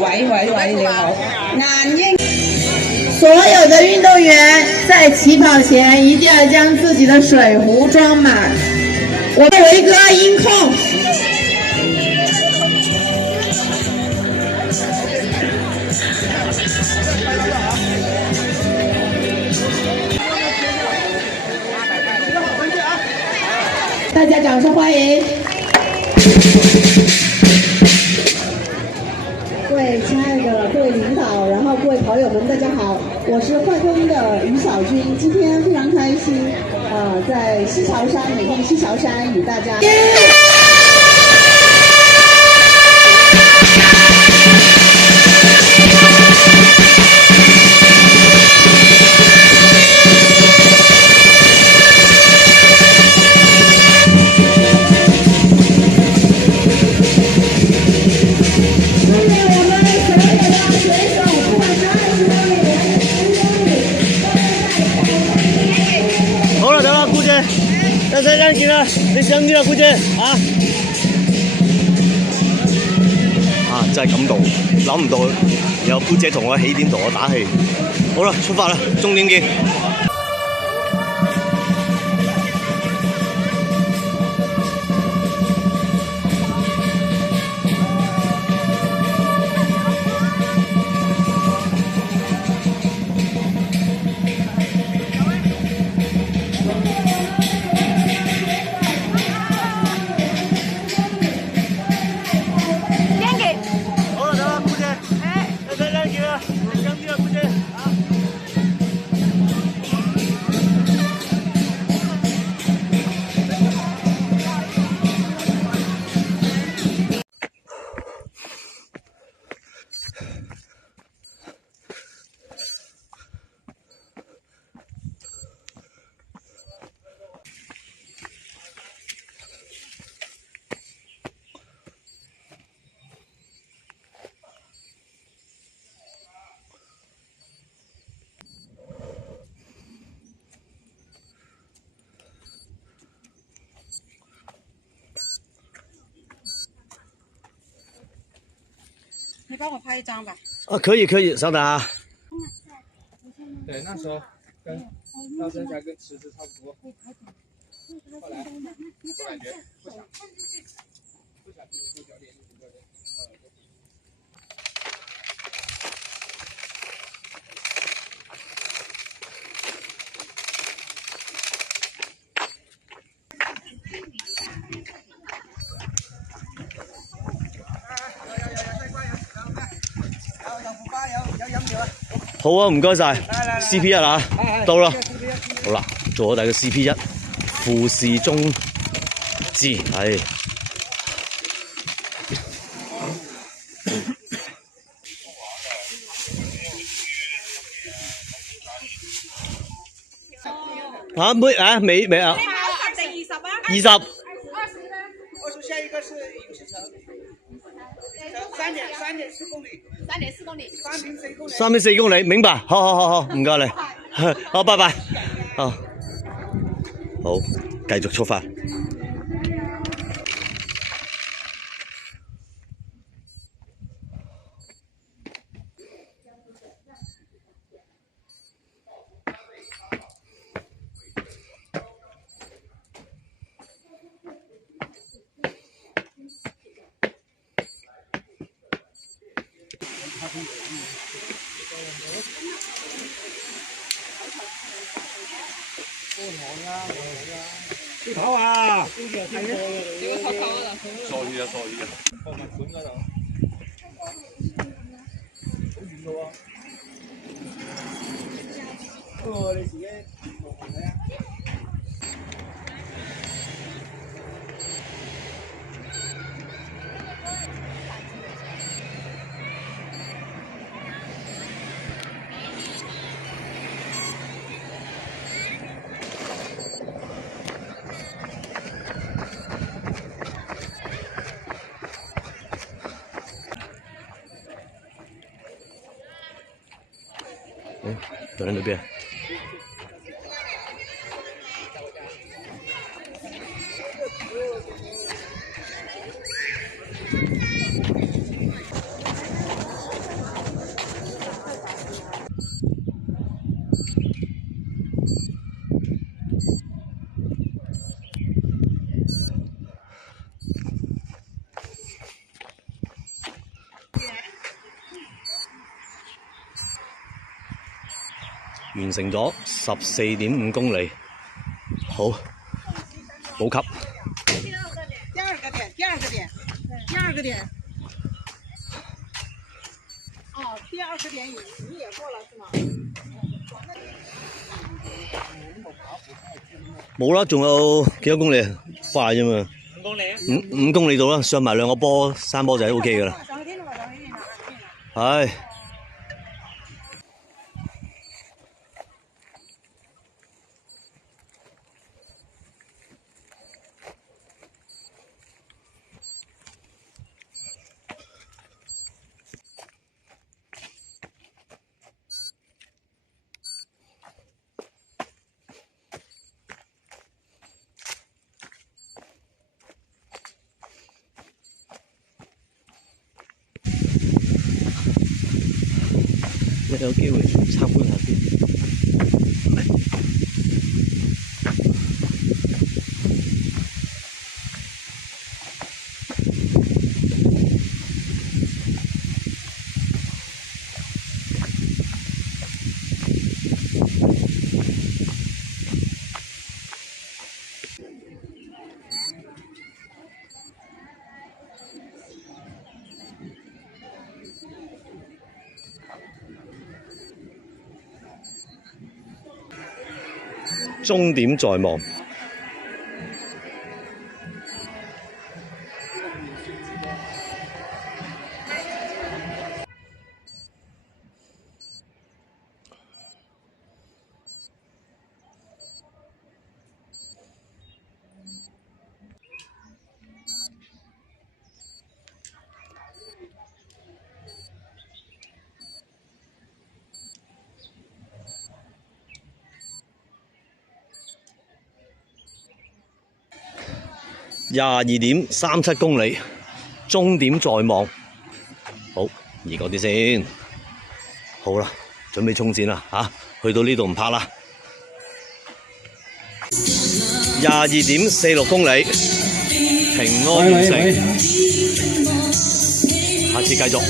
喂，你好。南英，所有的运动员在起跑前一定要将自己的水壶装满。我们维哥音控。 大家掌声欢迎！各位亲爱的各位领导，然后各位朋友们，大家好，我是汇丰的于小军，今天非常开心，在西樵山美丽西樵山与大家。有使兩件啦，你上啲啦，姑姐真係感動，諗唔到有姑姐同我起點同我打氣。好啦，出發啦，終點見。 你帮我拍一张吧。可以，稍等啊。对，那时候跟到身材跟池子差不多。后来感觉不想替你做教练，好啊，唔該晒。CP1啊，到啦。好啦，做咗第個 CP1，富士中字係。未啊？20。下一个是影视城，3.4公里。3.4公里，明白。好，唔該你。好，拜拜。好，繼續出發。要唞啊！係啊，要唞唞啊！傻魚啊！博物館嗰度，好遠嘅喎。不過你自己望下睇啊。等在那边。完成咗14.5公里，好補給。第二个点，第二个点，第二个点。哦，第二个点你也过了是吗？冇啦，仲有幾多公里？快啫嘛5公里。五公里到啦，上埋2個波，山波就 O K 噶啦。唉。有機會參觀下先。終點在望。22.37公里，終點在望。好，移嗰啲先。好啦，準備衝線啦嚇，去到呢度唔拍啦。22.46公里，平安完成。下次繼續。